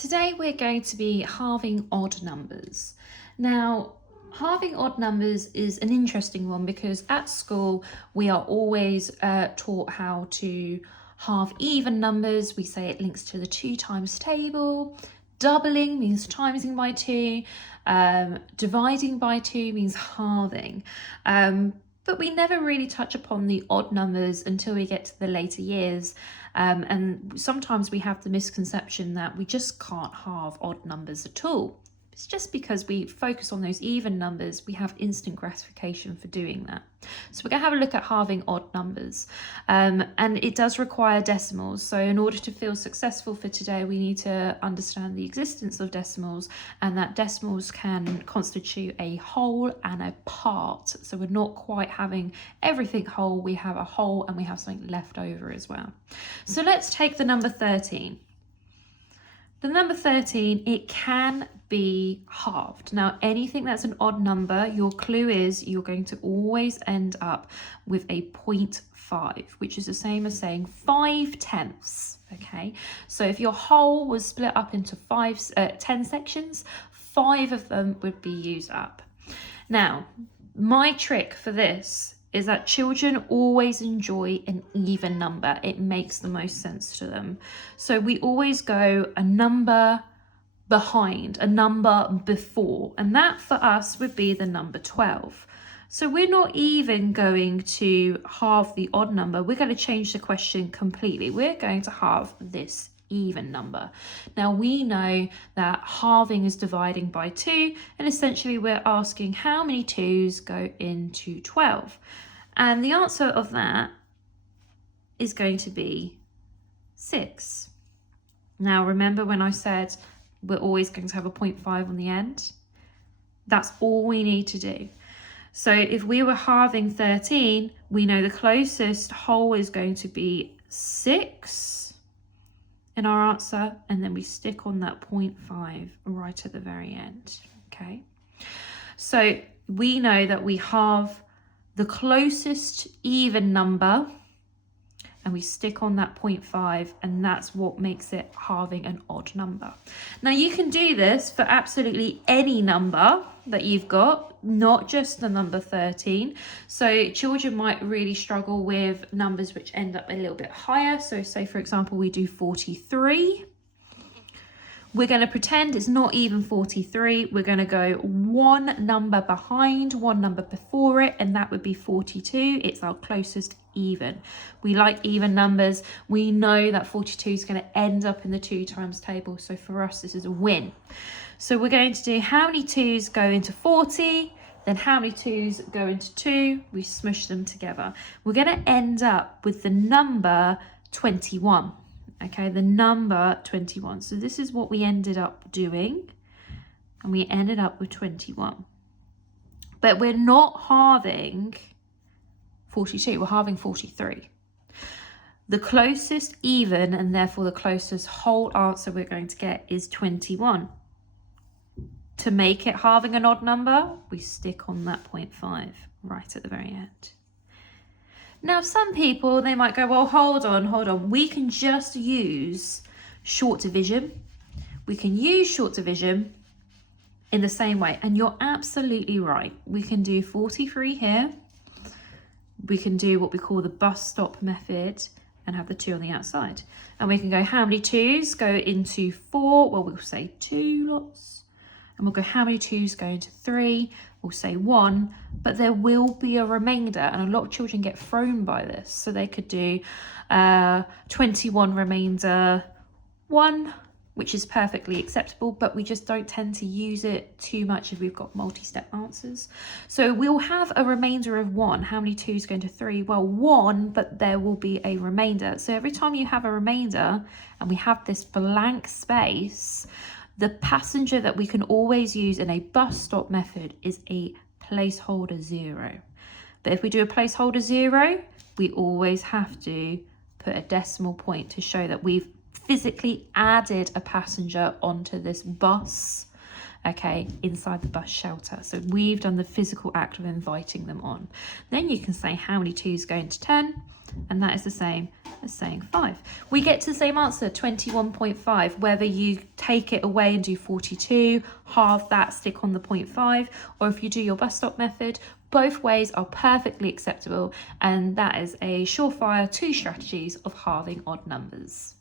Today we're going to be halving odd numbers. Now, halving odd numbers is an interesting one because at school we are always taught how to halve even numbers. We say it links to the 2 times table. Doubling means timesing by 2. Dividing by 2 means halving. But we never really touch upon the odd numbers until we get to the later years. And sometimes we have the misconception that we just can't halve odd numbers at all. It's just because we focus on those even numbers, we have instant gratification for doing that. So we're going to have a look at halving odd numbers. And it does require decimals. So in order to feel successful for today, we need to understand the existence of decimals and that decimals can constitute a whole and a part. So we're not quite having everything whole, we have a whole and we have something left over as well. So let's take the number 13. The number 13, it can be halved. Now, anything that's an odd number, your clue is you're going to always end up with a 0.5, which is the same as saying 5/10. Okay, so if your whole was split up into 10 sections, 5 of them would be used up. Now, my trick for this is that children always enjoy an even number. It makes the most sense to them. So we always go a number behind, a number before, and that for us would be the number 12. So we're not even going to halve the odd number. We're going to change the question completely. We're going to halve this even number. Now we know that halving is dividing by 2, and essentially we're asking how many 2s go into 12. And the answer of that is going to be 6. Now remember when I said we're always going to have a 0.5 on the end? That's all we need to do. So if we were halving 13, we know the closest whole is going to be 6 in our answer, and then we stick on that 0.5 right at the very end, okay? So we know that we halve the closest even number and we stick on that 0.5, and that's what makes it halving an odd number. Now you can do this for absolutely any number that you've got, not just the number 13. So children might really struggle with numbers which end up a little bit higher. So say for example we do 43. We're going to pretend it's not even 43. We're going to go one number behind, one number before it, and that would be 42. It's our closest even. We like even numbers. We know that 42 is going to end up in the 2 times table. So for us, this is a win. So we're going to do how many 2s go into 40, then how many 2s go into 2. We smush them together. We're going to end up with the number 21. Okay, the number 21. So this is what we ended up doing, and we ended up with 21. But we're not halving 42, we're halving 43. The closest even, and therefore the closest whole answer we're going to get is 21. To make it halving an odd number, we stick on that 0.5 right at the very end. Now, some people, they might go, well, hold on. We can just use short division. We can use short division in the same way. And you're absolutely right. We can do 43 here. We can do what we call the bus stop method and have the 2 on the outside. And we can go, how many 2s go into 4? Well, we'll say 2 lots. And we'll go, how many 2s go into 3? We'll say 1, but there will be a remainder, and a lot of children get thrown by this. So they could do 21 remainder 1, which is perfectly acceptable, but we just don't tend to use it too much if we've got multi-step answers. So we'll have a remainder of 1. How many 2s go into 3? Well, 1, but there will be a remainder. So every time you have a remainder and we have this blank space, the passenger that we can always use in a bus stop method is a placeholder 0. But if we do a placeholder 0, we always have to put a decimal point to show that we've physically added a passenger onto this bus okay, inside the bus shelter. So we've done the physical act of inviting them on. Then you can say how many 2's go into 10, and that is the same as saying 5. We get to the same answer, 21.5, whether you take it away and do 42, halve that, stick on the 0.5, or if you do your bus stop method. Both ways are perfectly acceptable, and that is a surefire 2 strategies of halving odd numbers.